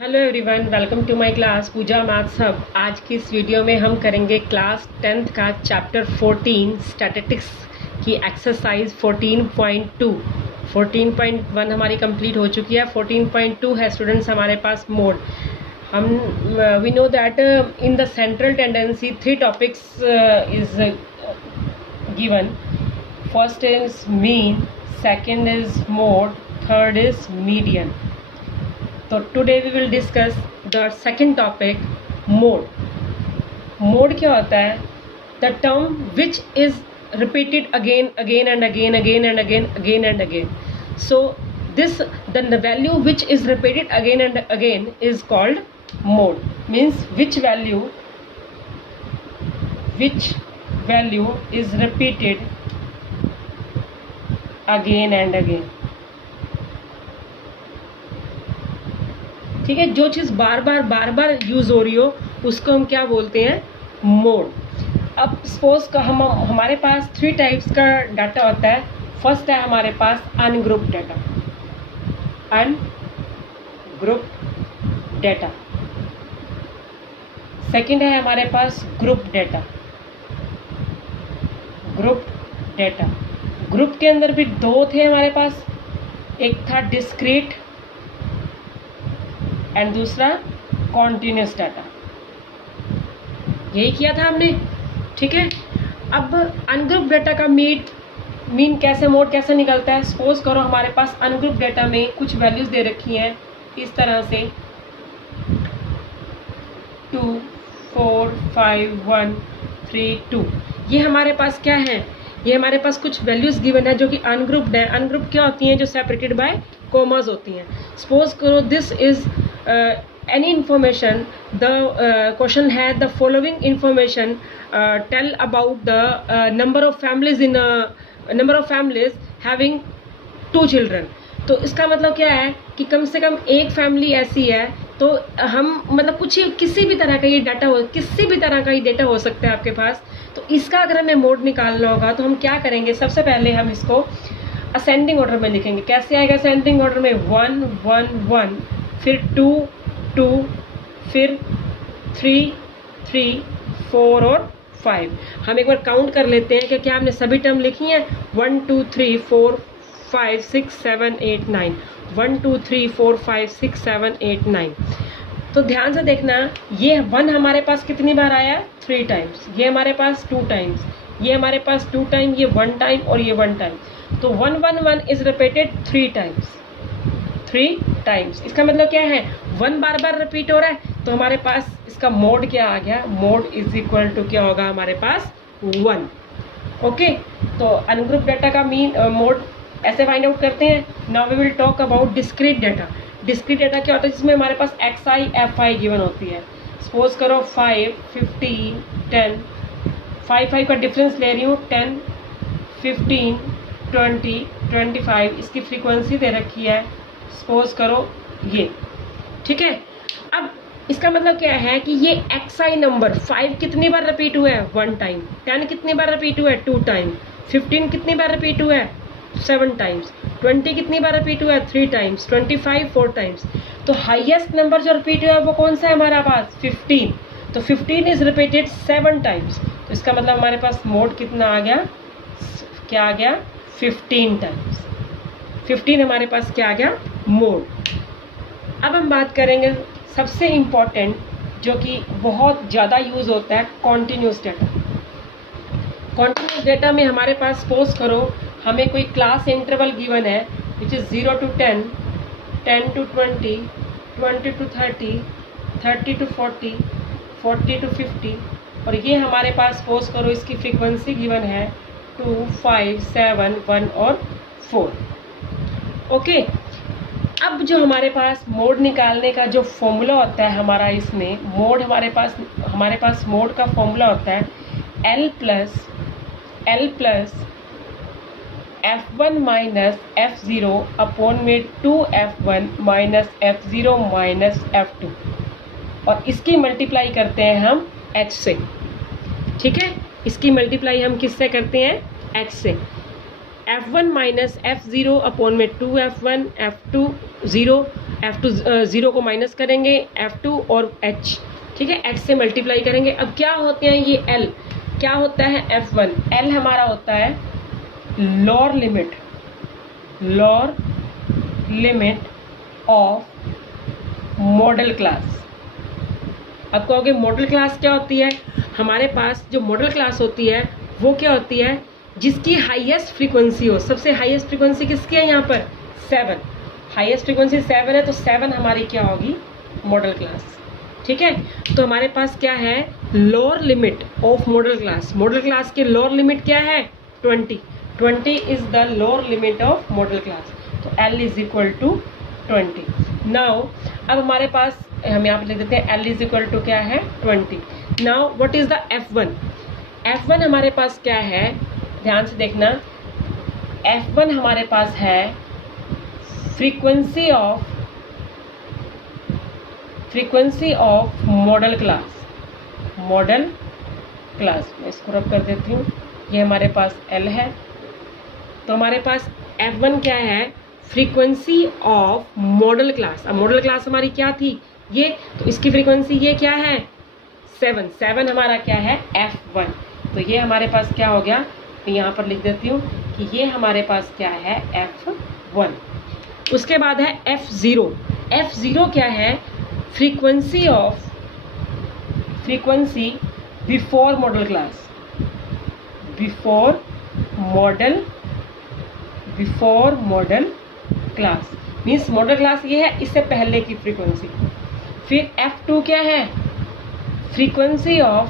Hello everyone, welcome to my class Pooja maths hub. आज की इस वीडियो में हम करेंगे क्लास 10th का चैप्टर 14 स्टैटिस्टिक्स की एक्सरसाइज 14.2। 14.1 हमारी कंप्लीट हो चुकी है। 14.2 है स्टूडेंट्स हमारे पास मोड। हम we know that in the central tendency 3 topics is given. First is mean, second is mode, third is median. तो today we will discuss the second topic, mode. Mode क्या होता है? The term which is repeated again again and again again and again again and again. So this the value which is repeated again and again is called mode. Means which value is repeated again and again. ठीक है, जो चीज़ बार बार use हो रही हो उसको हम क्या बोलते हैं? मोड। अब सपोज का हमारे पास 3 टाइप्स का डाटा होता है। फर्स्ट है हमारे पास ungroup data. Ungroup data. Second है हमारे पास group data. Group data. Group के अंदर भी 2 थे हमारे पास, एक था डिस्क्रीट एंड दूसरा कॉन्टिन्यूस डाटा। यही किया था हमने। ठीक है, अब अनग्रुप डाटा का मीन कैसे, मोड कैसे निकलता है? सपोज करो हमारे पास अनग्रुप डाटा में कुछ वैल्यूज दे रखी हैं इस तरह से 2 4 5 1 3 2। ये हमारे पास क्या है? ये हमारे पास कुछ वैल्यूज गिवन है जो कि अनग्रुप्ड है। अनग्रुप क्या होती हैं? जो सेपरेटेड बाय कॉमास होती हैं। सपोज करो this is any information, the question had the following information tell about the number of families having 2 children। तो इसका मतलब क्या है कि कम से कम एक फैमिली ऐसी है। तो हम मतलब किसी भी तरह का ये डाटा किसी भी तरह का ये डाटा हो सकता है आपके पास। तो इसका अगर हमें मोड निकालना होगा तो हम क्या करेंगे? सबसे पहले हम इसको असेंडिंग ऑर्डर में लिखेंगे। कैसे आएगा असेंडिंग ऑर्डर में? 1 1 1, फिर 2 2, फिर 3 3 4 और 5। हम एक बार काउंट कर लेते हैं कि क्या हमने सभी टर्म लिखी हैं। 1 2 3 4 5 6 7 8 9। 1 2 3 4 5 6 7 8 9। तो ध्यान से देखना, ये 1 हमारे पास कितनी बार आया? 3 टाइम्स। ये हमारे पास 2 टाइम्स, ये हमारे पास 2 टाइम, ये 1 टाइम और ये 1 टाइम। तो 1 1 1 इज रिपीटेड 3 टाइम्स। 3 टाइम्स। इसका मतलब क्या है? 1 बार रिपीट हो रहा है। तो हमारे पास इसका मोड क्या आ गया? मोड इज इक्वल टू क्या होगा हमारे पास? 1। ओके, तो अनग्रुप डाटा का मोड ऐसे फाइंड आउट करते हैं। Now we will talk about discrete data. Discrete data क्या होता है? जिसमें हमारे पास xi fi गिवन होती है। सपोज करो 5 15 10, 5 का डिफरेंस ले रही हूँ। 10 15 20 25 इसकी फ्रीक्वेंसी दे रखी है। सपोज करो ये। ठीक है, अब इसका मतलब क्या है कि ये xi नंबर 5 कितनी बार रिपीट हुआ है? 1 टाइम। 10 कितनी बार रिपीट हुआ है? 2 टाइम। 15 कितनी बार रिपीट हुआ है? 7 टाइम्स। 20 कितनी बार रिपीट हुआ है? 3 टाइम्स। 25 4 टाइम्स। तो हाईएस्ट नंबर जो रिपीट हुआ है वो कौन सा है हमारा पास? 15। तो 15 इज रिपीटेड 7 टाइम्स। तो इसका मतलब हमारे पास मोड कितना आ गया? क्या आ गया? 15 टाइम्स। 15 हमारे पास क्या आ गया? मोड। अब हम बात करेंगे सबसे इम्पॉर्टेंट जो कि बहुत ज़्यादा यूज़ होता है, कॉन्टिन्यूस डाटा। कॉन्टिन्यूस डाटा में हमारे पास सपोज करो हमें कोई क्लास इंटरवल गिवन है which is 0 to 10, 10 to 20, 20 to 30, 30 to 40, 40 to 50। और ये हमारे पास सपोज करो इसकी फ्रीक्वेंसी गिवन है 2 5 7 1 और 4। ओके, अब जो हमारे पास मोड निकालने का जो फॉर्मूला होता है हमारा, इसमें मोड हमारे पास मोड का फॉर्मूला होता है L plus F1 minus F0 upon में 2F1 minus F0 minus F2। और इसकी मल्टीप्लाई करते हैं हम H से। ठीक है, इसकी मल्टीप्लाई हम किससे करते हैं? H से। F1 माइनस F0 अपॉन में 2F1 F2 0 F2 0 को माइनस करेंगे, F2 और H, ठीक है, H से मल्टीप्लाई करेंगे। अब क्या होते हैं ये L, क्या होता है F1, L हमारा होता है lower limit of modal class. अब कहोगे मॉडल क्लास क्या होती है? हमारे पास जो मॉडल क्लास होती है वो क्या होती है? जिसकी हाईएस्ट फ्रीक्वेंसी हो। सबसे हाईएस्ट फ्रीक्वेंसी किसकी है यहाँ पर? 7। हाईएस्ट फ्रीक्वेंसी 7 है, तो 7 हमारी क्या होगी? मॉडल क्लास, ठीक है। तो हमारे पास क्या है? Lower limit of modal class. Modal class की लोअर लिमिट क्या है? 20 is the lower limit of modal class. तो L is equal to 20। Now अब हमारे पास हम यहाँ पे लिख देते हैं L इज इक्वल टू क्या है? 20। Now what is the F1? F1 हमारे पास क्या है? ध्यान से देखना, F1 हमारे पास है फ्रीक्वेंसी ऑफ मॉडल क्लास। मैं इसको रब कर देती हूँ। ये हमारे पास L है, तो हमारे पास F1 क्या है? Frequency of modal class. अब मॉडल क्लास हमारी क्या थी? ये, तो इसकी फ्रीक्वेंसी ये क्या है? 7 हमारा क्या है? F1। तो ये हमारे पास क्या हो गया? तो यहाँ पर लिख देती हूँ कि ये हमारे पास क्या है? F1। उसके बाद है F0 क्या है? Frequency before modal class means model class ये है, इससे पहले की फ्रीक्वेंसी। फिर F2 क्या है? Frequency of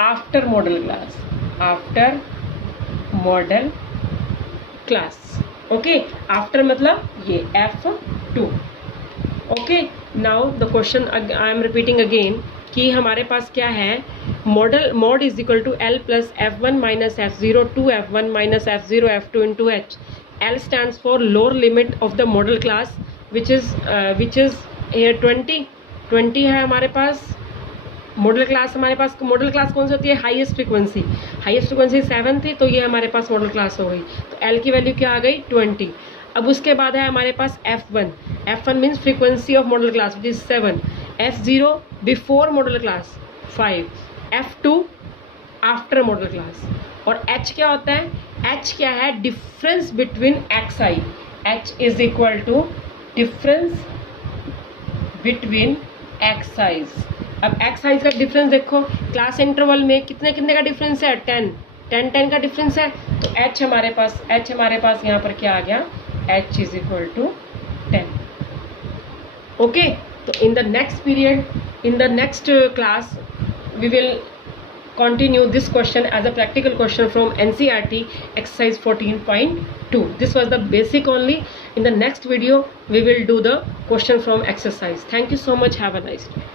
after modal class. Okay, after मतलब ये F2। Okay, now the question I am repeating again कि हमारे पास क्या है? Mode is equal to L plus F1 minus F0 2F1 minus F0 F2 into H। L stands for lower limit of the model class which is here 20 है हमारे पास। Model class हमारे पास, model class कौन सी होती है? Highest frequency 7 थी, तो ये हमारे पास मॉडल क्लास हो गई। तो L की वैल्यू क्या आ गई? 20। अब उसके बाद है हमारे पास F1 means frequency of modal class which is 7, F0 before modal class 5, F2 after modal class. और H क्या होता है? H क्या है? Difference between xi। H is equal to difference between xi। अब xi का डिफरेंस देखो, क्लास इंटरवल में कितने का डिफरेंस है? 10 का डिफरेंस है। तो H हमारे पास यहाँ पर क्या आ गया? H is equal to 10। Okay, तो in the next class we will continue this question as a practical question from NCERT exercise 14.2. This was the basic only. In the next video we will do the question from exercise. Thank you so much. Have a nice day.